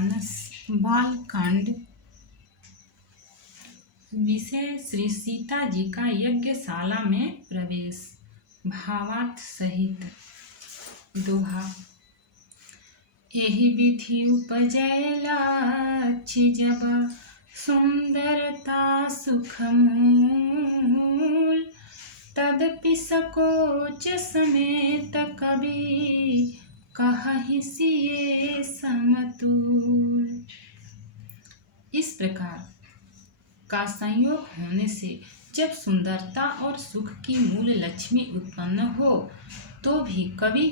रामचरितमानस बालकांड। विषय श्री सीता जी का यज्ञशाला में प्रवेश। भावार्थ सहित दोहा। एहि विधि उपजय लक्ष्य जब सुंदरता सुख मूल, तदपि सकोच समेत कवि कहहि सिए समतुल। इस प्रकार का संयोग होने से जब सुंदरता और सुख की मूल लक्ष्मी उत्पन्न हो तो भी कवि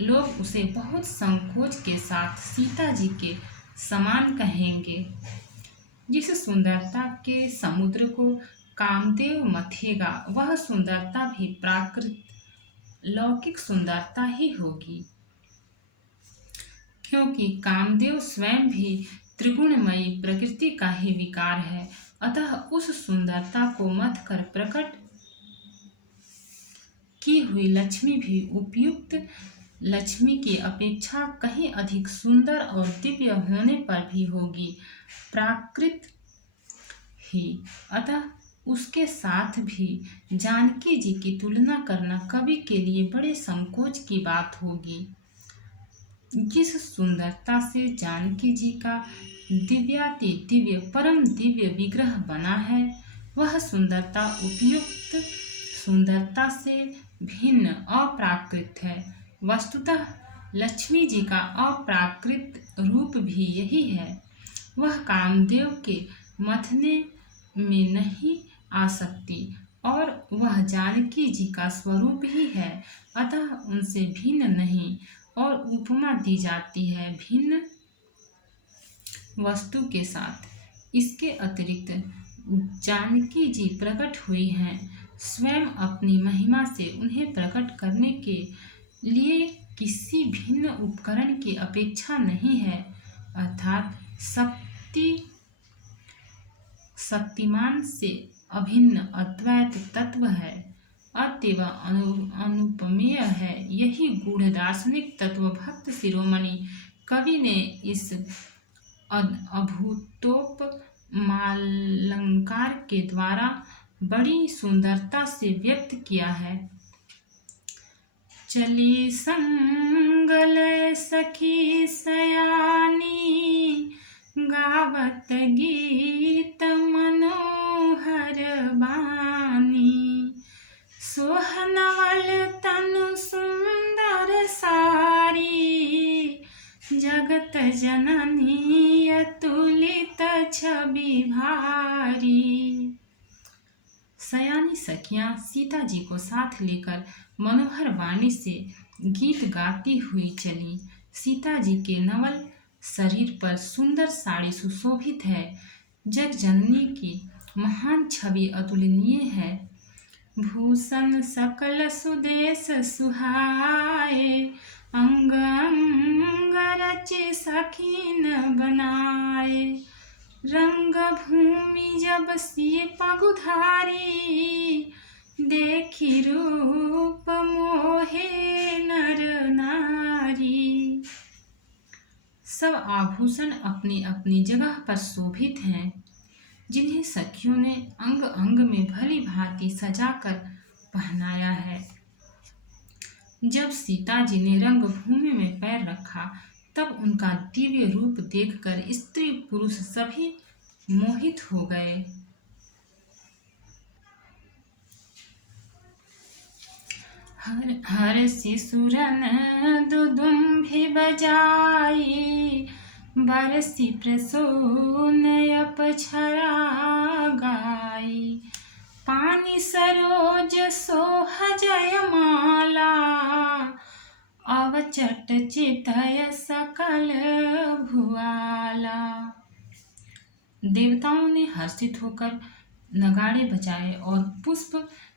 लोग उसे बहुत संकोच के साथ सीता जी के समान कहेंगे। जिस सुंदरता के समुद्र को कामदेव मथेगा वह सुंदरता भी प्राकृत लौकिक सुंदरता ही होगी, क्योंकि कामदेव स्वयं भी त्रिगुणमयी प्रकृति का ही विकार है। अतः उस सुंदरता को मथ कर प्रकट की हुई लक्ष्मी भी उपयुक्त लक्ष्मी की अपेक्षा कहीं अधिक सुंदर और दिव्य होने पर भी होगी प्राकृत ही। अतः उसके साथ भी जानकी जी की तुलना करना कवि के लिए बड़े संकोच की बात होगी। जिस सुंदरता से जानकी जी का दिव्याति दिव्य परम दिव्य विग्रह बना है वह सुंदरता उपयुक्त सुंदरता से भिन्न अप्राकृत है। वस्तुतः लक्ष्मी जी का अप्राकृत रूप भी यही है। वह कामदेव के मथने में नहीं आ सकती और वह जानकी जी का स्वरूप ही है, अतः उनसे भिन्न नहीं। और उपमा दी जाती है भिन्न वस्तु के साथ। इसके अतिरिक्त जानकी जी प्रकट हुई हैं स्वयं अपनी महिमा से उन्हें प्रकट करने के लिए किसी भिन्न उपकरण की अपेक्षा नहीं है, अर्थात शक्तिमान से अभिन्न अद्वैत तत्व है, अतएव अनुपमेय है। यही गूढ़ दार्शनिक तत्व भक्त शिरोमणि कवि ने इस अभूतोपमालंकार के द्वारा बड़ी सुंदरता से व्यक्त किया है। चली संगल सखी सयानी, गावत गीत मनोहर बानी, सोहनवल तनु सुंदर सारी, जगत जननी अतुलित छवि भारी। सयानी सखियां सीता जी को साथ लेकर मनोहर वाणी से गीत गाती हुई चली। सीता जी के नवल शरीर पर सुंदर साड़ी सुशोभित है। जग जननी की महान छवि अतुलनीय है। भूषण सकल सुदेश सुहाए, अंग अंग रचे सखीन बनाए, रंग भूमि जब सिए पगुधारी, देखी रूप मोहे नर नारी। सब आभूषण अपनी अपनी जगह पर शोभित हैं, जिन्हें सखियों ने अंग अंग में भली भांति सजाकर पहनाया है। जब सीता जी ने रंग भूमि में पैर रखा तब उनका दिव्य रूप देखकर स्त्री पुरुष सभी मोहित हो गए। हर शिशुरन दुदुम्भि बजाई, बरसी प्रसून अपछरा गाई, पानी सरोज सोह जयमाला, अवचट चितय सकल भुआला। देवताओं ने हर्षित होकर नगाड़े बजाए और पुष्प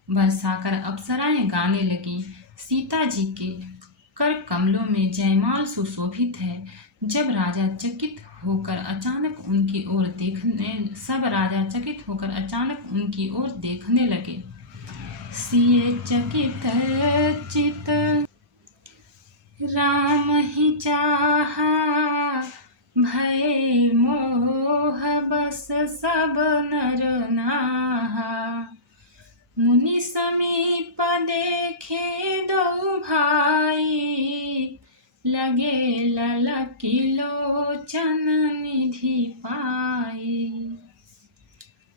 बरसाकर अप्सराएं गाने लगी। सीता जी के कर कमलों में जयमाल सुशोभित है। जब राजा चकित होकर अचानक उनकी ओर देखने लगे। सिए चकित चित राम ही चाहा, भय सब नर नाहा। मुनि समीप देखे दो भाई, लगे ललकी लोचन निधि पाई।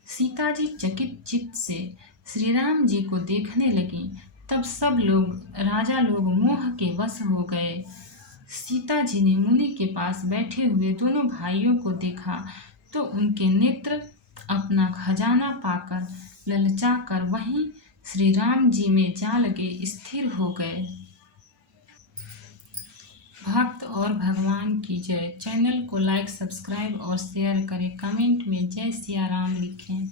सीता जी चकित चित्त से श्री राम जी को देखने लगी। तब सब लोग राजा लोग मोह के वश हो गए। सीता जी ने मुनि के पास बैठे हुए दोनों भाइयों को देखा तो उनके नेत्र अपना खजाना पाकर ललचाकर वहीं श्री राम जी में जा लगे स्थिर हो गए। भक्त और भगवान की जय। चैनल को लाइक, सब्सक्राइब और शेयर करें। कमेंट में जय सिया राम लिखें।